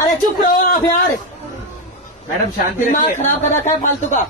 अरे चुप रहो आप यार, मैडम शांति दिमाग रखिए। खराब कर रखा है फालतू का।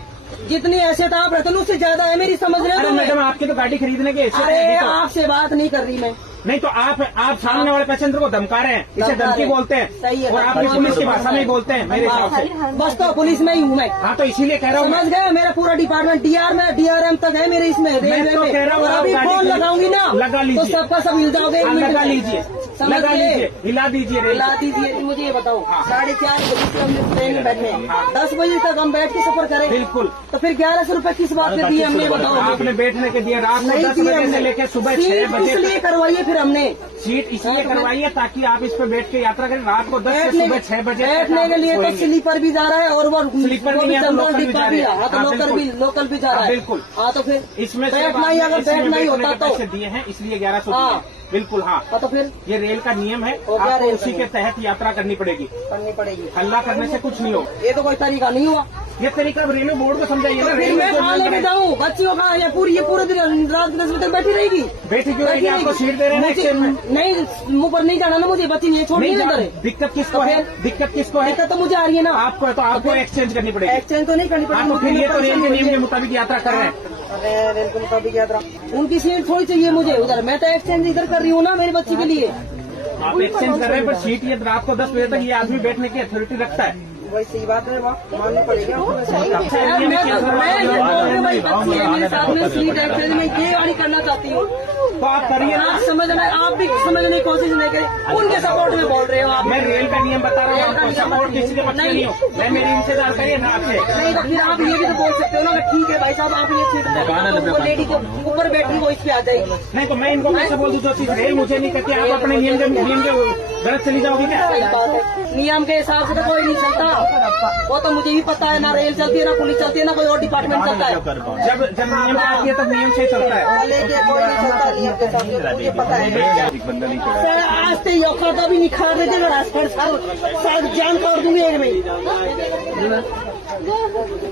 जितनी हैसियत आप रहते उससे ज्यादा है मेरी, समझ रहे अरे हो? मैडम आपकी तो गाड़ी खरीदने की हैसियत अरे है, अभी तो। आपसे बात नहीं कर रही मैं। नहीं तो आप सामने वाले पैसेंजर को धमका रहे हैं, इसे धमका धमकी रहे हैं। बोलते हैं। सही है। और आप पुलिस की भाषा में ही बोलते हैं मेरे हिसाब से। बस तो पुलिस में ही हूँ मैं, हाँ तो इसीलिए कह रहा हूँ समझ गए? मेरा पूरा डिपार्टमेंट डीआर में DRM तक है मेरे इसमें रेलवे तो में। कह रहा हूँ और आप अभी गाड़ी फोन खरीद- लगाऊंगी ना लगा तो लीजिए। सबका सब हिल जाओगे। हाँ, लगा लीजिए, समझ लगा गए? लीजिए, हिला दीजिए रेल हिला को। दीजिए। मुझे ये बताओ, हाँ। 4:30 बजे से हमने ट्रेन में बैठे हैं, हाँ। 10 बजे तक हम बैठ के सफर करें। बिल्कुल। तो फिर 1100 रुपए किस बात पे दिए हमने, बताओ? आपने बैठने के दिए रात को नहीं 10 दिए बजे से हमने। लेकर सुबह 6 सीट बजे इसलिए तक। करवाइए फिर हमने, सीट इसलिए करवाई है ताकि आप इस पे बैठ के यात्रा करें। रात को 10 से बैठने सुबह 6 बजे तक बैठने आप के लिए तो सोएंगे। स्लीपर भी जा रहा है और वो स्लीपर वो भी भी है तो जनरल लोकल भी डिब्बा जा भी रहे है। हैं। हाँ तो हाँ, लोकल बिल्कुल। भी जा रहा है। बिल्कुल। हाँ तो फिर इसमें से बैठना ही, अगर बैठना ही होता तो पैसे दिए हैं इसलिए 1100 हाँ। दिए। बिल्कुल हाँ, हाँ, तो फिर ये रेल का नियम है, और क्या आपको रेल उसी का के तहत यात्रा करनी पड़ेगी। करनी पड़ेगी। हल्ला करने से कुछ नहीं होगा। ये तो कोई तरीका नहीं हुआ। ये तरीका अब रेलवे बोर्ड को समझाइए ना। फिर रेलवे मैं कहाँ लेके जाऊँ बच्चियों का? ये पूरे दिन रात 10 बजे तक बैठी रहेगी। बैठी क्यों रहेगी? आपको सीट दे रहे हैं ना एक्सचेंज में। नहीं, मुँह पर नहीं जाना ना मुझे, बच्ची ये छोड़ नहीं नहीं जा- करे। दिक्कत किसको तो है? फिर? दिक्कत किसको है? दिक्कत तो मुझे आ रही है ना। आपको तो आपको एक्सचेंज करनी पड़ेगी। एक्सचेंज तो नहीं करनी हाँ पड़ेगी। तो फिर ये तो रेल के नियम के मुताबिक यात्रा कर रहे हैं। अरे रेल को मुताबिक यात्रा, उनकी सीट थोड़ी चाहिए मुझे उधर, मैं तो एक्सचेंज इधर कर रही हूँ ना मेरी बच्ची के लिए। आप एक्सचेंज कर रहे हैं पर सीट ये रात को 10 बजे तक ये आदमी बैठने की अथॉरिटी रखता है। वही सही बात है, माननी पड़ेगी। अच्छा, यार, ये मैं क्या कर रहे हैं? ये बोल रही हूँ, भाई बच्ची है मेरे साथ में, सीट एक्सचेंज में ये गाड़ी करना चाहती हूँ। तो आप करिए ना। आप समझना, आप भी समझने की कोशिश नहीं करें, उनके सपोर्ट में बोल रहे हो आप। मैं रेल का नियम बता रहा हूँ आपको, सपोर्ट किसी के पक्ष में नहीं हो। मैं मेरी इनसे जानकारी करिए ना आपसे। नहीं तो फिर आप ये भी तो बोल सकते हो ना कि ठीक है भाई साहब आप ये सीट वो लेडी के ऊपर बैठी वो इस पे आ जाएगी। नहीं तो मैं इनको कैसे बोल दूँ जो चीज रेल मुझे नहीं कहती, आप अपने नियम के गलत चली जाओगी सही क्या? बात है, नियम के हिसाब से तो कोई नहीं चलता। वो तो मुझे भी पता है, ना रेल चलती है ना पुलिस चलती है ना कोई और डिपार्टमेंट चलता है। जब नियम आती है तब नियम से ही चलता है। लेके कोई नहीं चलता नियम के हिसाब से, मुझे पता है। सर आज तो ये औकात भी निखार देते ना, सर जान तोड़ दूंगी एक में।